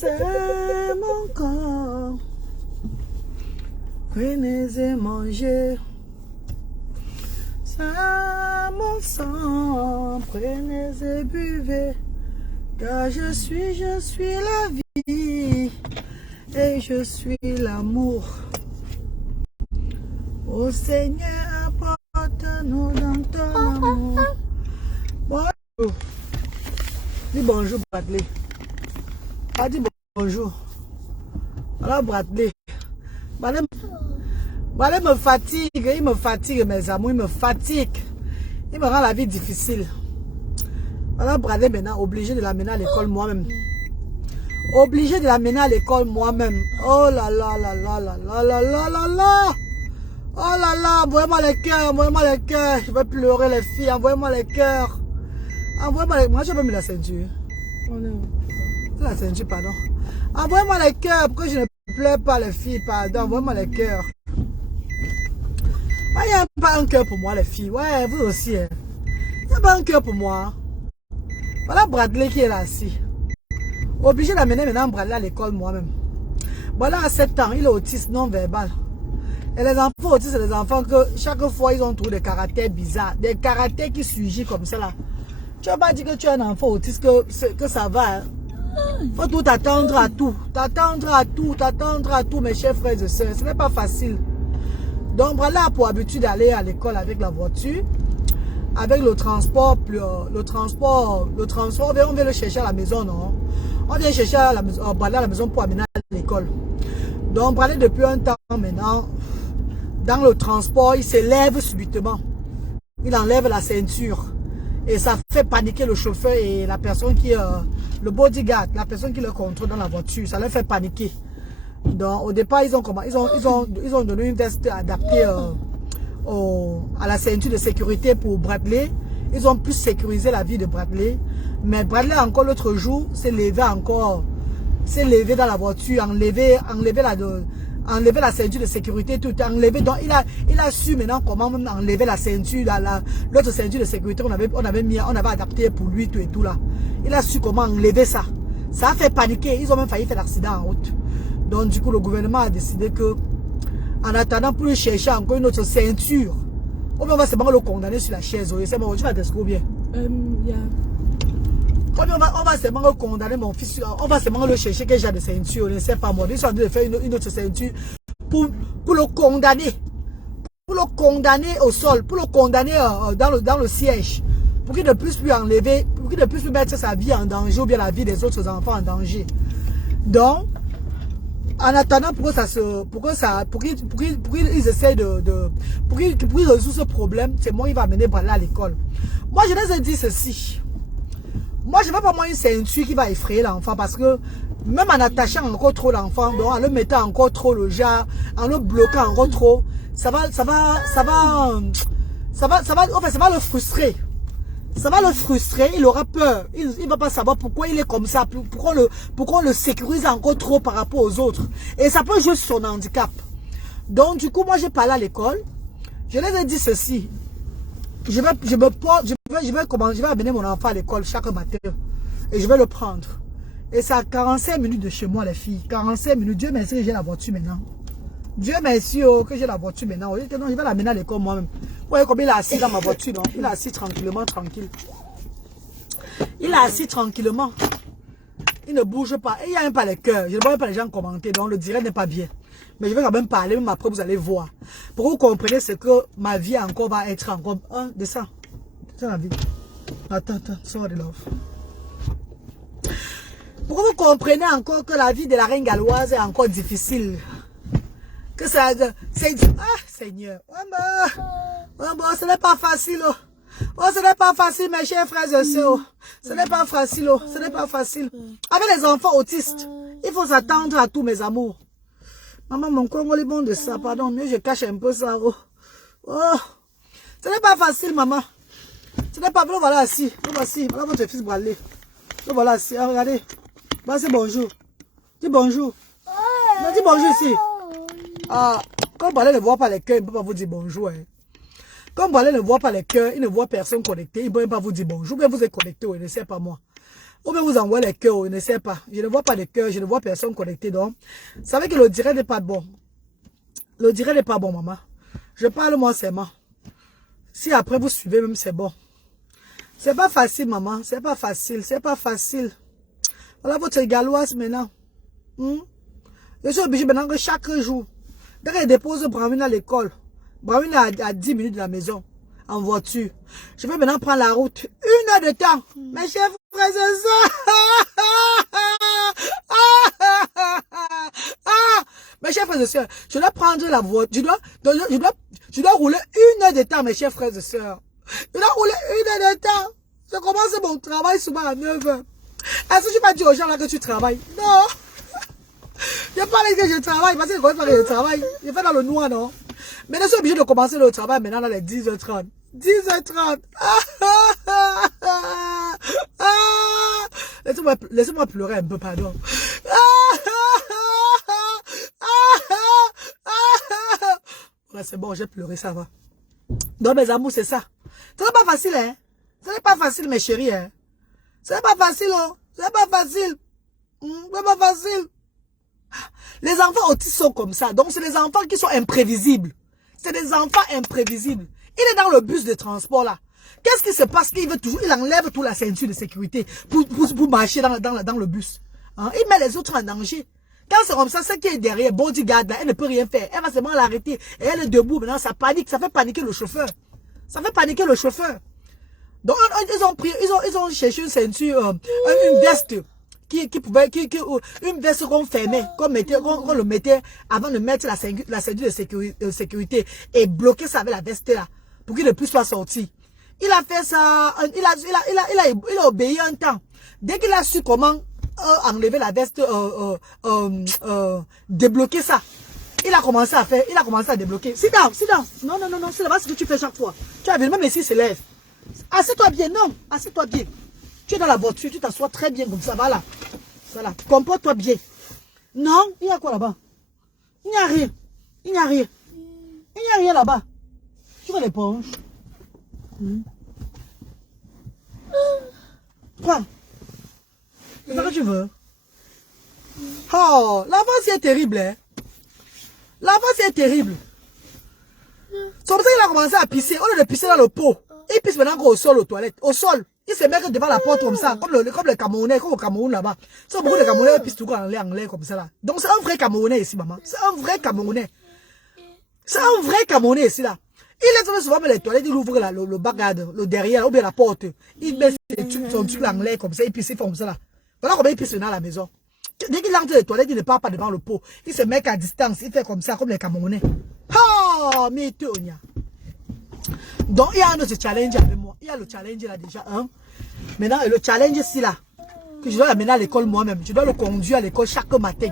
c'est mon corps. Prenez et mangez. C'est mon sang. Prenez et buvez. Car je suis la vie. Et je suis l'amour. Ô Seigneur, apporte-nous dans ton amour. Bonjour. Dis bonjour, Bradley. Pas dit bonjour. Alors, Bradley. Bradley me fatigue. Il me fatigue, mes amours. Il me fatigue. Il me rend la vie difficile. Alors, Bradley, maintenant, obligé de l'amener à l'école moi-même. Obligé de l'amener à l'école moi-même. Oh là là là là là là là là là là. Oh là là, envoyez-moi les cœurs, envoyez-moi les cœurs. Je vais pleurer les filles, envoyez-moi les cœurs. Envoyez-moi les... Moi, je vais mettre la ceinture. Oh non. La ceinture, pardon. Envoyez-moi les cœurs pour que je ne pleure pas les filles, pardon. Envoyez-moi les cœurs. Il n'y a pas un cœur pour moi, les filles. Ouais, vous aussi. Hein. Il n'y a pas un cœur pour moi. Voilà Bradley qui est là, assis. Obligé d'amener maintenant Bradley à l'école moi-même. Voilà, à 7 ans, il est autiste non-verbal. Et les enfants autistes, c'est des enfants que chaque fois, ils ont trouvé des caractères bizarres. Des caractères qui surgissent comme ça là. Tu vas pas dire que tu es un enfant autiste, que ça va. Hein. Faut tout t'attendre à tout. T'attendre à tout, mes chers frères et sœurs. Ce n'est pas facile. Donc, Bradley a pour habitude d'aller à l'école avec la voiture. Avec le transport, on vient le chercher à la maison, non? On vient chercher Bradley à la maison pour amener à l'école. Donc, Bradley, depuis un temps maintenant, dans le transport, il s'élève subitement. Il enlève la ceinture. Et ça fait paniquer le chauffeur et la personne qui est le bodyguard, la personne qui le contrôle dans la voiture. Ça leur fait paniquer. Donc, au départ, ils ont donné une veste adaptée à la ceinture de sécurité pour Bradley. Ils ont pu sécuriser la vie de Bradley. Mais Bradley, encore l'autre jour, s'est levé dans la voiture, enlever la ceinture de sécurité, tout enlevé. Donc, il a su maintenant comment enlever la ceinture, l'autre ceinture de sécurité on avait adapté pour lui, tout et tout là. Il a su comment enlever ça. Ça a fait paniquer. Ils ont même failli faire l'accident en route. Donc, du coup, le gouvernement a décidé que, en attendant pour lui chercher encore une autre ceinture, on va seulement le condamner sur la chaise. C'est bon, tu vas t'exclure bien. Yeah. On va seulement le condamner, mon fils. On va seulement le chercher quel genre de ceinture. On ne sait pas moi. Ils sont en train de faire une autre ceinture pour le condamner. Pour le condamner au sol. Pour le condamner dans le siège. Pour qu'il ne puisse plus enlever, pour qu'il ne puisse plus mettre sa vie en danger ou bien la vie des autres enfants en danger. Donc, en attendant pour qu'ils essayent pour qu'ils résolvent ce problème, c'est moi qui va amener Bradley à l'école. Moi, je les ai dit ceci. Moi, je ne veux pas une ceinture qui va effrayer l'enfant parce que même en attachant encore trop l'enfant, en le mettant encore trop le jar, en le bloquant encore trop, ça va le frustrer. Ça va le frustrer, il aura peur. Il ne va pas savoir pourquoi il est comme ça, pourquoi on le sécurise encore trop par rapport aux autres. Et ça peut jouer sur son handicap. Donc, du coup, moi, j'ai parlé à l'école. Je les ai dit ceci. Je vais amener mon enfant à l'école chaque matin. Et je vais le prendre. Et c'est à 45 minutes de chez moi, les filles. 45 minutes. Dieu merci que j'ai la voiture maintenant. Dieu merci que j'ai la voiture maintenant. Je vais l'amener à l'école moi-même. Vous voyez comme il est assis dans ma voiture, non? Il est assis tranquillement, tranquille. Il est assis tranquillement. Il ne bouge pas. Et il n'y a même pas les cœurs. Je ne vois même pas les gens commenter. Donc le direct n'est pas bien. Mais je vais quand même parler. Même après, vous allez voir. Pour que vous compreniez ce que ma vie encore va être encore. Hein, de ça. C'est la vie. Attends. Sorry, love. Pour que vous compreniez encore que la vie de la reine galloise est encore difficile. Que ça... Ah, Seigneur. Ce n'est pas facile. Oh, ce n'est pas facile, mes chers frères et sœurs. Ce n'est pas facile. Ce n'est pas facile. Avec les enfants autistes, il faut s'attendre à tout, mes amours. Maman, mon Congo est bon de ça. Pardon, mieux je cache un peu ça. Oh. Ce n'est pas facile, maman. Ce n'est pas... Voilà assis. Voici. Voilà votre fils Bradley. Voilà assis. Ah, regardez. Bah, c'est bonjour. Dis bonjour. Non, dis bonjour ici. Ah, quand Bradley ne voit pas les cœurs, il ne peut pas vous dire bonjour. Hein. Quand Bradley ne voit pas les cœurs, il ne voit personne connecté, il ne peut même pas vous dire bonjour. Bien vous êtes connecté, il ne sait pas moi. Ou bien vous envoyez les cœurs, je ne sais pas. Je ne vois pas de cœur, je ne vois personne connecté. Donc, vous savez que le direct n'est pas bon. Le direct n'est pas bon, maman. Je parle moi seulement. Si après vous suivez même, c'est bon. C'est pas facile, maman. C'est pas facile. C'est pas facile. Voilà votre galoise maintenant. Je suis obligé maintenant que chaque jour, dès que je dépose Bramine à l'école, Bramine est à 10 minutes de la maison, en voiture. Je vais maintenant prendre la route. 1 heure de temps. Mes chers frères et sœurs. Mes chers frères et sœurs, je dois prendre la voiture. Je dois rouler 1 heure de temps, mes chers frères et sœurs. Je dois rouler 1 heure de temps. Je commence mon travail souvent à 9 heures. Est-ce que tu vas dire aux gens là que tu travailles? Non. Je parle que je travaille, parce que je ne je travaille. Je fais dans le noir, non? Mais je suis obligé de commencer le travail maintenant dans les 10h30. 10h30. Laissez-moi pleurer un peu, pardon. Ouais, c'est bon, j'ai pleuré, ça va. Donc, mes amours, c'est ça. Ce n'est pas facile, hein? Ce n'est pas facile, mes chéris, hein? Ce n'est pas facile, hein? Ce n'est pas facile. Ce n'est pas facile. Les enfants autistes sont comme ça. Donc, c'est des enfants qui sont imprévisibles. C'est des enfants imprévisibles. Il est dans le bus de transport, là. Qu'est-ce qui se passe? Il enlève toute la ceinture de sécurité pour marcher dans le bus. Hein? Il met les autres en danger. Quand c'est comme ça, ce qui est derrière, bodyguard, là, elle ne peut rien faire. Elle va seulement l'arrêter. Et elle est debout. Maintenant, ça panique. Ça fait paniquer le chauffeur. Ça fait paniquer le chauffeur. Donc, ils ont cherché une ceinture, une veste. Une veste qu'on fermait, qu'on le mettait avant de mettre la ceinture de sécurité et bloquer ça avec la veste là, pour qu'il ne puisse pas sortir. Il a fait ça, il a obéi un temps. Dès qu'il a su comment enlever la veste, débloquer ça, il a commencé à débloquer. Sit down. Non, c'est là-bas ce que tu fais chaque fois. Tu as vu, même ici, c'est lève. Assieds-toi bien, non, assieds-toi bien. Tu es dans la voiture, tu t'assois très bien comme ça, voilà. Voilà, comporte-toi bien. Non, il y a quoi là-bas? Il n'y a rien. Il n'y a rien. Il n'y a rien là-bas. Tu vois l'éponge? Quoi? C'est ça que tu veux? Oh, l'avance est terrible, hein? L'avance est terrible. C'est pour ça qu'il a commencé à pisser. Au lieu de pisser dans le pot, il pisse maintenant au sol, aux toilettes. Au sol. Il se met devant la porte comme ça, comme le Camerounais, comme au Cameroun là-bas. C'est beaucoup de Camerounais qui pissent tout en l'air comme ça là. Donc c'est un vrai Camerounais ici, maman. C'est un vrai Camerounais. C'est un vrai Camerounais ici là. Il laisse souvent les toilettes, il ouvre là, le bagade, le derrière, ou bien la porte. Il met son truc en l'air comme ça, il pisse comme ça là. Voilà comment il pisse dans la maison. Dès qu'il entre les toilettes, il ne part pas devant le pot. Il se met à distance, il fait comme ça, comme les Camerounais. Oh, mais tu on y a. Donc, il y a un autre challenge avec moi. Il y a le challenge là déjà. Hein? Maintenant, le challenge ici là, que je dois l'amener à l'école moi-même. Je dois le conduire à l'école chaque matin.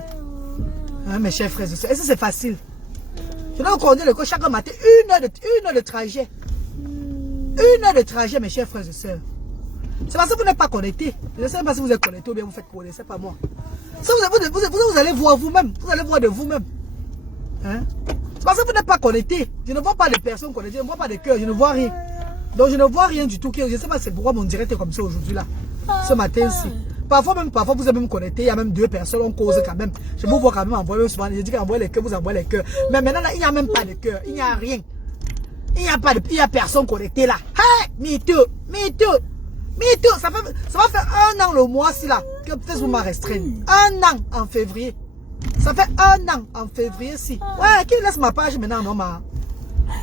Hein, mes chers frères et sœurs. Est-ce que c'est facile? Je dois le conduire à l'école chaque matin. 1 heure de trajet. 1 heure de trajet, mes chers frères et sœurs. C'est parce que vous n'êtes pas connectés. Je ne sais pas si vous êtes connectés ou bien vous faites coller. C'est pas moi. Ça, vous allez voir vous-même. Vous allez voir de vous-même. Hein? C'est parce que vous n'êtes pas connecté. Je ne vois pas de personnes connectées, je ne vois pas de cœur, je ne vois rien. Donc je ne vois rien du tout. Je ne sais pas c'est pourquoi mon direct est comme ça aujourd'hui là. Ce matin-ci. Parfois vous êtes même connecté, il y a même 2 personnes, on cause quand même. Je vous vois quand même envoyer souvent. Je dis qu'envoyer les cœurs, vous envoyez les cœurs. Mais maintenant là, il n'y a même pas de cœur. Il n'y a rien. Il n'y a personne connecté là. Hey! Me too. Ça va faire 1 an le mois-ci là que Facebook m'a restreint. 1 an en février. Ça fait 1 an en février-ci. Ouais, qui laisse ma page maintenant, non, ma?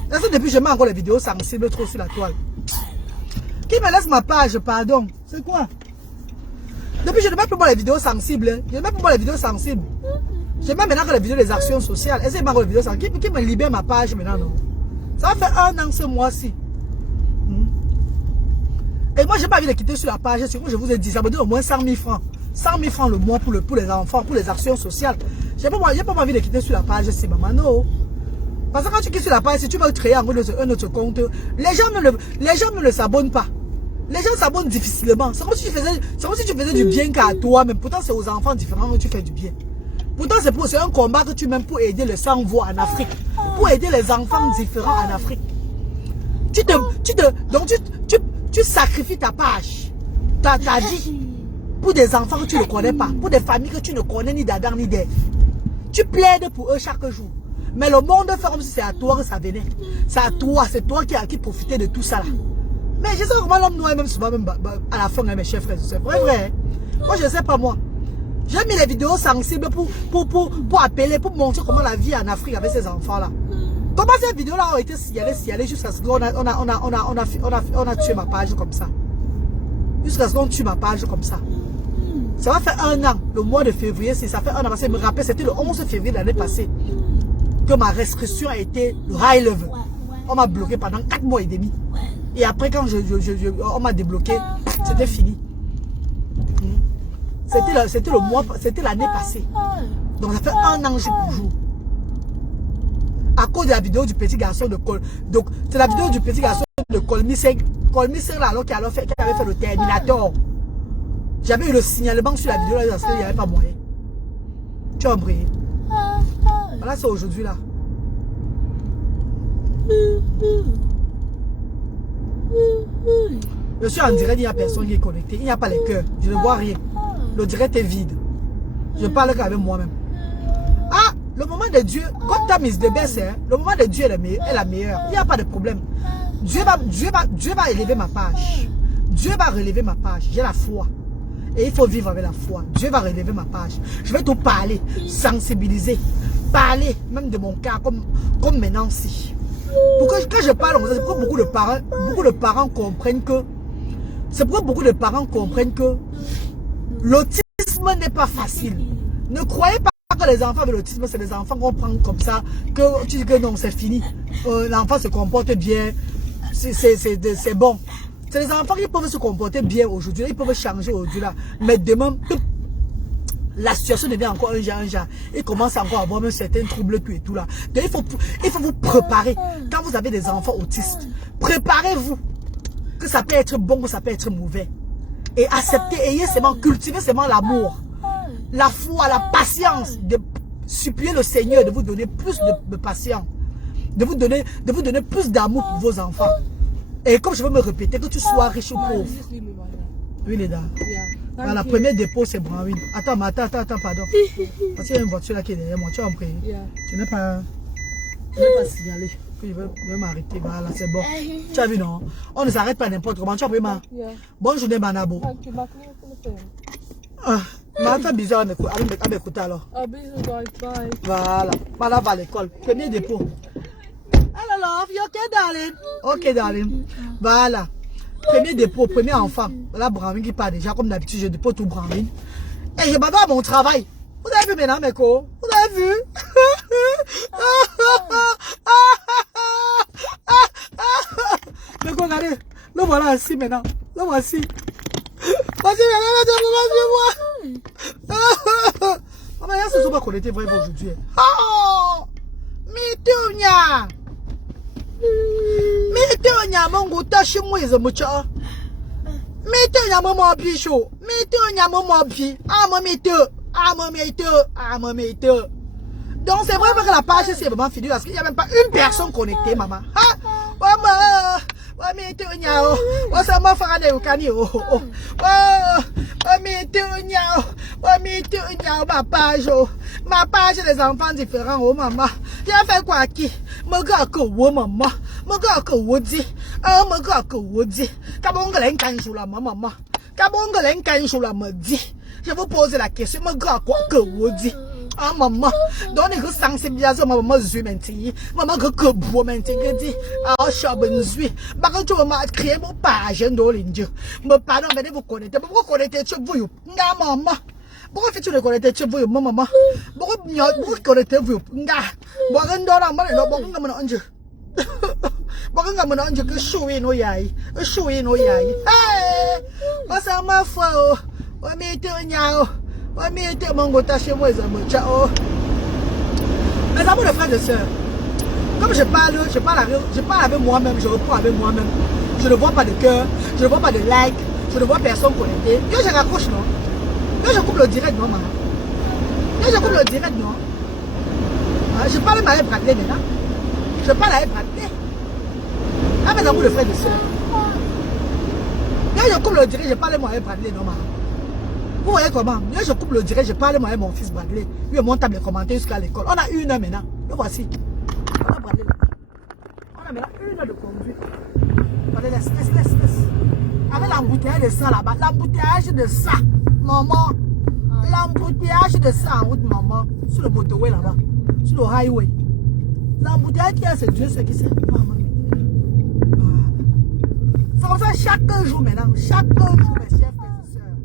Parce que depuis, je mets encore les vidéos sensibles trop sur la toile. Qui me laisse ma page, pardon? C'est quoi? Depuis, je ne mets plus moi les vidéos sensibles. Hein. Je ne mets plus moi les vidéos sensibles. Je mets maintenant que les vidéos des actions sociales. Essayez de mettre les vidéos sensibles. Qui me libère ma page maintenant, non? Ça va faire 1 an ce mois-ci. Et moi, je n'ai pas envie de quitter sur la page. C'est comme je vous ai dit, ça me donne au moins 100 000 francs. 100 000 francs le mois pour les enfants, pour les actions sociales. Je n'ai pas envie de quitter sur la page, c'est maman, non. Parce que quand tu quittes sur la page, si tu veux créer un autre compte, les gens ne le s'abonnent pas. Les gens s'abonnent difficilement. C'est comme si tu faisais du bien qu'à toi, mais pourtant c'est aux enfants différents que tu fais du bien. Pourtant c'est un combat que tu mènes pour aider les sans-voix en Afrique. Pour aider les enfants différents en Afrique. Donc tu sacrifies ta page, ta vie. pour des enfants que tu ne connais pas, pour des familles que tu ne connais ni d'Adam ni d'Ève. Tu plaides pour eux chaque jour. Mais le monde fait comme si c'est à toi que ça venait. C'est à toi, c'est toi qui profitais de tout ça là. Mais je sais comment l'homme noir même souvent, même à la fin, mes chers frères, c'est vrai. Moi, je ne sais pas moi. J'ai mis les vidéos sensibles pour appeler, pour montrer comment la vie en Afrique avec ces enfants-là. Comment ces vidéos-là ont été signalées jusqu'à ce qu'on a tué ma page comme ça. Jusqu'à ce qu'on tue ma page comme ça. Ça va faire 1 an, le mois de février, si ça fait 1 an, parce que je me rappelle, c'était le 11 février de l'année passée que ma restriction a été le high level. On m'a bloqué pendant 4 mois et demi. Et après, quand on m'a débloqué, c'était fini. C'était l'année passée. Donc ça fait 1 an jour pour jour. À cause de la vidéo du petit garçon de Col. Donc c'est la vidéo du petit garçon de Colmiseng. Colmiseng là, alors qu'il avait fait le Terminator. J'avais eu le signalement sur la vidéo là parce qu'il n'y avait pas moyen. Tu as compris? Voilà, c'est aujourd'hui là. Je suis en direct, il n'y a personne qui est connecté. Il n'y a pas les cœurs. Je ne vois rien. Le direct est vide. Je parle qu'avec moi-même. Ah, le moment de Dieu, God time is the best, hein? Le moment de Dieu est la meilleure. Il n'y a pas de problème. Dieu va élever ma page. Dieu va relever ma page. J'ai la foi. Et il faut vivre avec la foi. Dieu va relever ma page. Je vais tout parler, sensibiliser, parler même de mon cas comme maintenant si. Pourquoi quand je parle, c'est pourquoi beaucoup de parents comprennent que l'autisme n'est pas facile. Ne croyez pas que les enfants avec l'autisme, c'est des enfants qu'on prend comme ça, que tu dis que non, c'est fini. L'enfant se comporte bien, c'est bon. C'est les enfants qui peuvent se comporter bien aujourd'hui, ils peuvent changer aujourd'hui là. Mais demain, la situation devient encore un genre. Ils commencent encore à avoir même certains troubles tout et tout là. Donc il faut vous préparer. Quand vous avez des enfants autistes, préparez-vous. Que ça peut être bon, que ça peut être mauvais. Et acceptez, cultivez seulement l'amour, la foi, la patience, de supplier le Seigneur de vous donner plus de patience, de vous donner plus d'amour pour vos enfants. Et comme je veux me répéter, que tu sois riche ou pauvre. Oui, les gars. La première dépôt, c'est Brownwin. Attends, pardon. Parce qu'il y a une voiture là qui est derrière moi. Tu as compris? Je n'ai pas signalé que je vais m'arrêter. Voilà, c'est bon. Tu as vu, non? On ne s'arrête pas n'importe comment. Tu as compris, ma? Bonne journée, Manabo. Ma fait bizarre à m'écouter alors. Voilà. Voilà, va à l'école. Premier dépôt. Hello, love. You okay, darling? Okay, darling. Voilà. Premier dépôt, premier enfant. Voilà, Brownwin qui part déjà. Comme d'habitude, je dépose tout Brownwin. Et je m'adore à mon travail. Vous avez vu maintenant, mes co? Vous avez vu? Mais regardez, le voilà assis maintenant. Le voici. Voici maintenant, moi. Maman, il y a ce soir qu'on était vraiment aujourd'hui. Oh! Mitunya! Mitunya, mon goût, tâche moi, ils ont mucha. Mitunya, mon bichot. Mitunya, mon bi. Ah, mon mitu. Donc c'est vrai que la page c'est vraiment fini parce qu'il n'y a même pas une personne connectée, maman. Maman, ma page des enfants différents, oh maman. Tu as fait quoi qui? Me gars que oh maman. Me gars que oh dit. Me gars que oh dit. Kabonga l'encan sur la maman. Kabonga l'encan sur la me dit. Je vous pose la question, me gars quoi que vous dit? Ah maman, donc les sensibilisation maman zui menti, maman que bois menti que dit ah chaben zui, bah que tu m'as créé mon page dans l'indieux, me pardon mais vous connaissez, pourquoi connaissez tu vous, nga maman, pourquoi fais-tu le connaissez tu vous maman, pourquoi connaissez vous, nga, pourquoi dans la main là pourquoi nga me ange, pourquoi nga me ange que choué no yai, hey, bah ça m'a fait oh mais tu nyao. Mais mes amours de frères et sœurs, comme je parle avec moi-même, je reprends avec moi-même. Je ne vois pas de cœur, je ne vois pas de like, je ne vois personne connecté. Yo, je raccroche, non? Yo, je coupe le direct, non, maman? Yo, je coupe le direct, non? Je parle avec Bradley maintenant. Je parle avec Bradley. Ah, mes amours de frères et sœurs. Yo, je coupe le direct, je parle avec Bradley, non, maman? Vous voyez comment? Moi, je coupe le direct, je parle moi et mon fils Bradley. Lui et mon table de commentaires jusqu'à l'école. On a 1 heure maintenant. Le voici. On a Bradley là. On a maintenant 1 heure de conduite. Allez, laisse. Avec l'embouteillage de ça là-bas. L'embouteillage de ça, maman. L'embouteillage de ça en route, maman. Sur le motorway là-bas. Sur le highway. L'embouteillage qui a, c'est Dieu ce qui sait. Maman. C'est comme ça chaque jour maintenant. Chaque jour, mes chers frères et sœurs.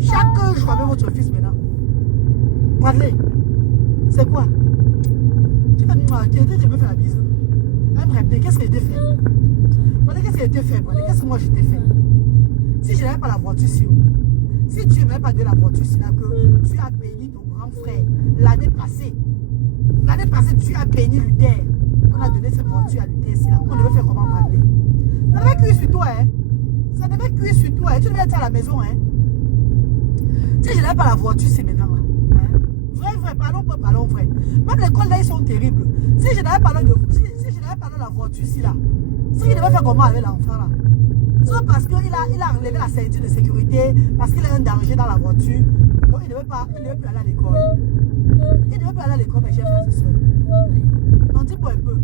Chaque jour avec votre fils maintenant. Bradley, c'est quoi? Tu peux faire la bise. Bradley, qu'est-ce qui a été fait? Bradley, qu'est-ce qui a été fait? Bradley, qu'est-ce que moi je t'ai fait? Si je n'avais pas la voiture si haut, si tu n'avais pas de la voiture, c'est là que tu as béni ton grand frère l'année passée. L'année passée, tu as béni Luther. On a donné cette voiture à Luther ici là. On devait faire comment Bradley? Ça devait cuire sur toi, hein? Ça devait cuire sur toi, hein? Tu devais être à la maison, hein? Si je n'avais pas la voiture, c'est maintenant, là. Hein? Vrai, parlons vrai. Même l'école, là, ils sont terribles. Si je n'avais pas la voiture ici, là, si il devait faire comment avec l'enfant, là? Soit parce qu'il a enlevé la ceinture de sécurité, parce qu'il a un danger dans la voiture, donc il ne devait plus aller à l'école. Il ne devait plus aller à l'école, mes chers frères et sœurs. Non, dis-moi un peu.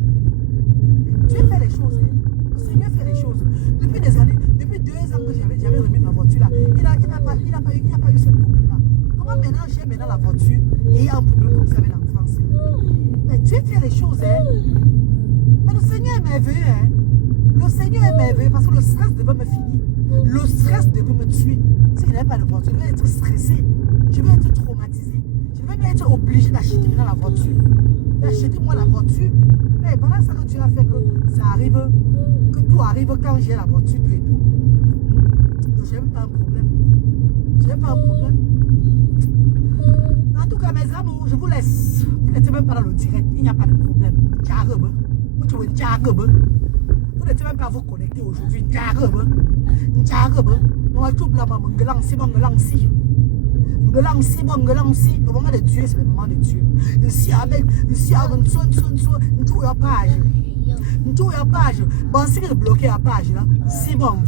Dieu fait les choses, hein? Le Seigneur fait les choses. Depuis des années, depuis 2 ans que j'avais remis ma voiture là, il n'a pas eu ce problème-là. Comment maintenant j'ai maintenant la voiture et il y a un problème comme ça avec l'enfance? Mais Dieu fait les choses, hein? Mais le Seigneur est merveilleux, hein? Le Seigneur est merveilleux parce que le stress devait me finir. Le stress devait me tuer. Si je n'avais pas de voiture, je vais être stressé. Je vais être traumatisé. Je vais même être obligé d'acheter maintenant la voiture. D'acheter moi la voiture. Mais pendant ça que Dieu a fait que ça arrive, que tout arrive quand j'ai la voiture, tout et tout. Donc je n'ai même pas un problème. Je n'ai pas un problème. En tout cas, mes amours, je vous laisse. Vous n'êtes même pas dans le direct. Il n'y a pas de problème. Vous n'êtes même pas vous connecter aujourd'hui. Le moment de Dieu, c'est le moment de Dieu. Ici, avec, ici, avec, tout la page. Tout la page. Bon, si vous bloquez la page, là, c'est bon.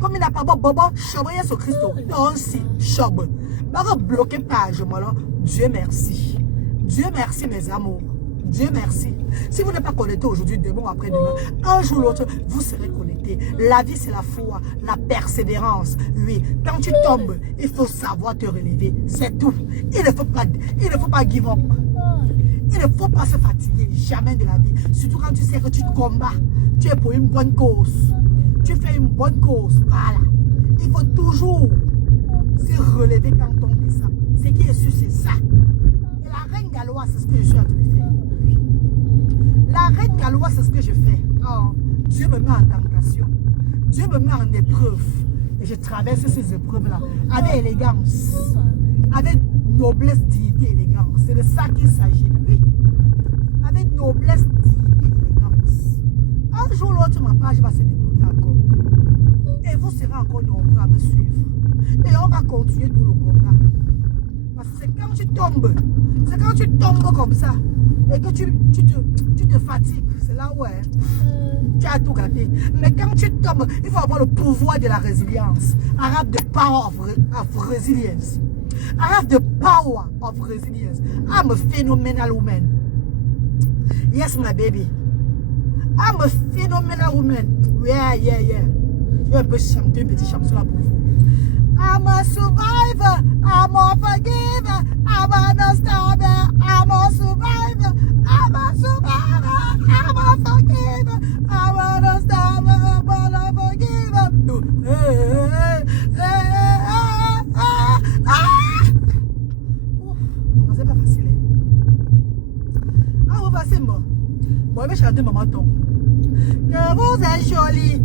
Comme il n'a pas bon, choboyer sur Christ, non, si, chob. Bah, bloquer page, moi, là. Dieu merci. Dieu merci, mes amours. Dieu merci. Si vous n'êtes pas connecté aujourd'hui, demain ou après-demain, un jour ou l'autre, vous serez connecté. La vie, c'est la foi, la persévérance. Oui, quand tu tombes, il faut savoir te relever. C'est tout. Il ne faut pas give up. Il ne faut pas se fatiguer, jamais de la vie. Surtout quand tu sais que tu te combats. Tu es pour une bonne cause. Tu fais une bonne cause. Voilà. Il faut toujours se relever quand on descend. Ce qui est sûr, c'est ça. Et la reine galloise, c'est ce que je suis en train de faire. La reine galloise, c'est ce que je fais. Oh, Dieu me met en tentation. Dieu me met en épreuve. Et je traverse ces épreuves-là avec élégance. Avec noblesse, dignité, élégance. C'est de ça qu'il s'agit. Oui. Avec noblesse, dignité, élégance. Un jour ou l'autre, ma page va se débloquer encore. Et vous serez encore nombreux à me suivre. Et on va continuer tout le combat. Parce que c'est quand tu tombes. C'est quand tu tombes comme ça. Et que tu te fatigues. C'est là où tu as tout gâté. Mais quand tu tombes, il faut avoir le pouvoir de la résilience. I have the power of resilience. I have the power of resilience. I'm a phenomenal woman. Yes, my baby. I'm a phenomenal woman. Yeah. Je vais un peu chanter une petite chanson là pour vous. I'm a survivor. I'm a forgiver. I'm a no-stopper. I'm a survivor. I'm a survivor. I'm a forgiver. I'm a no-stopper. I'm a forgiver. C'est pas facile. Ah, vous passez moi. Bon, je vais chanter Maman Ton. Que vous êtes jolie.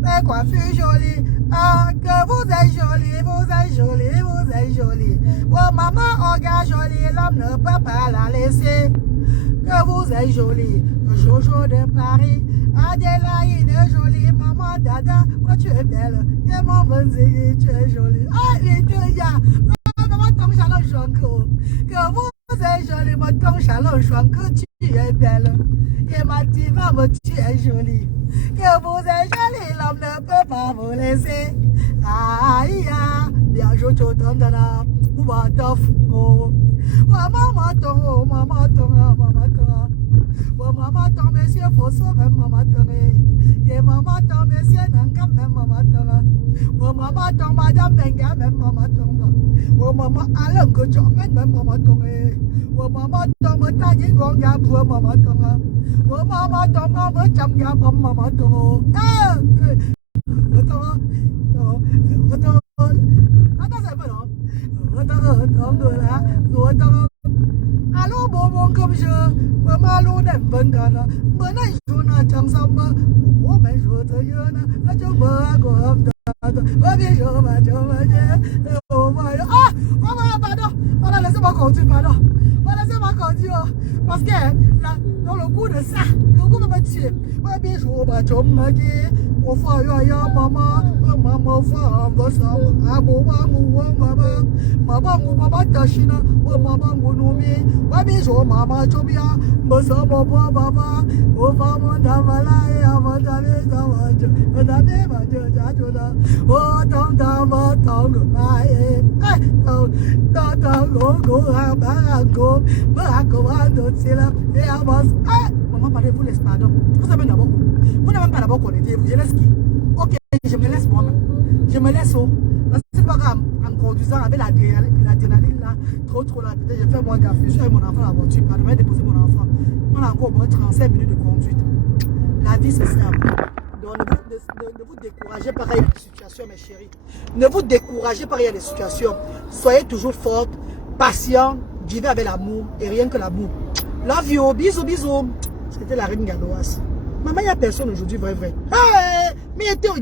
Mais coiffure jolie. Ah, que vous êtes jolie, vous êtes jolie, vous êtes jolie. Oh, maman, regarde jolie, l'homme ne peut pas la laisser. Que vous êtes jolie, Jojo de Paris. Adélaïde jolie, maman Dada, moi tu es belle. Et mon bon Zégué, tu es jolie. Ah, les deux, ya. Maman, ton chalon chouanko. Que vous êtes jolie, mon ton chalon chouanko, tu es belle. Et ma petite maman, tu es jolie. Que vous êtes jolie, l'homme ne peut pas vous laisser. Aïe, bien Jojo yo tandana, uba tof, oh. Mama tongo, mama tonga, mama tonga. Mama tonga, monsieur Fosso, même mama tonga. Et mama tonga, monsieur Nanka, même mama tonga. Mama tonga, madame Benga, même mama tonga. Mama Alain Kocho, même mama tonga. Mama tonga, Tani Gonga, pour mama tonga. Mama tonga, Mochamga, mama tonga. Ah! Allô, bon, comme je me malo nem bandana, mana juna chang samba,我们说这样呢，那就不过的，我别说嘛，就嘛的，我嘛的啊，我嘛pas d'eau, voilà laissez-moi conduire, pardon, voilà laissez-moi conduire, parce que là, dans le coup de ça, le coup de me tuer, moi bien sûr ma chum ma qui, on fait ya maman, maman fait un peu ça, abo mama tashina, mama monomi, moi bien sûr maman chobia, me ça papa papa, on va mon davala et avant d'aller dans ma joie, d'aller ma joie d'ajoda, oh tant que maïe, tant go barango, barango c'est là et avance. Maman parlez-vous laisse pardon. Vous savez d'abord, vous n'avez même pas d'abord connecté, vous laissez qui? Ok, je me laisse moi-même, je me laisse au. C'est pas grave, en conduisant avec l'adrénaline là, trop là, peut-être je fais moins gaffe, je suis avec mon enfant à la voiture, pardon, je vais déposer mon enfant. On a encore au moins 35 minutes de conduite. La vie c'est simple. Donc ne vous découragez pas quand il y a des situations, mes chéris. Ne vous découragez pas quand il y a des situations. Soyez toujours forte, patient, vivez avec l'amour et rien que l'amour. Love you, bisous, bisous. C'était la reine Galoise. Maman, il n'y a personne aujourd'hui, vrai. Hey, mais il était au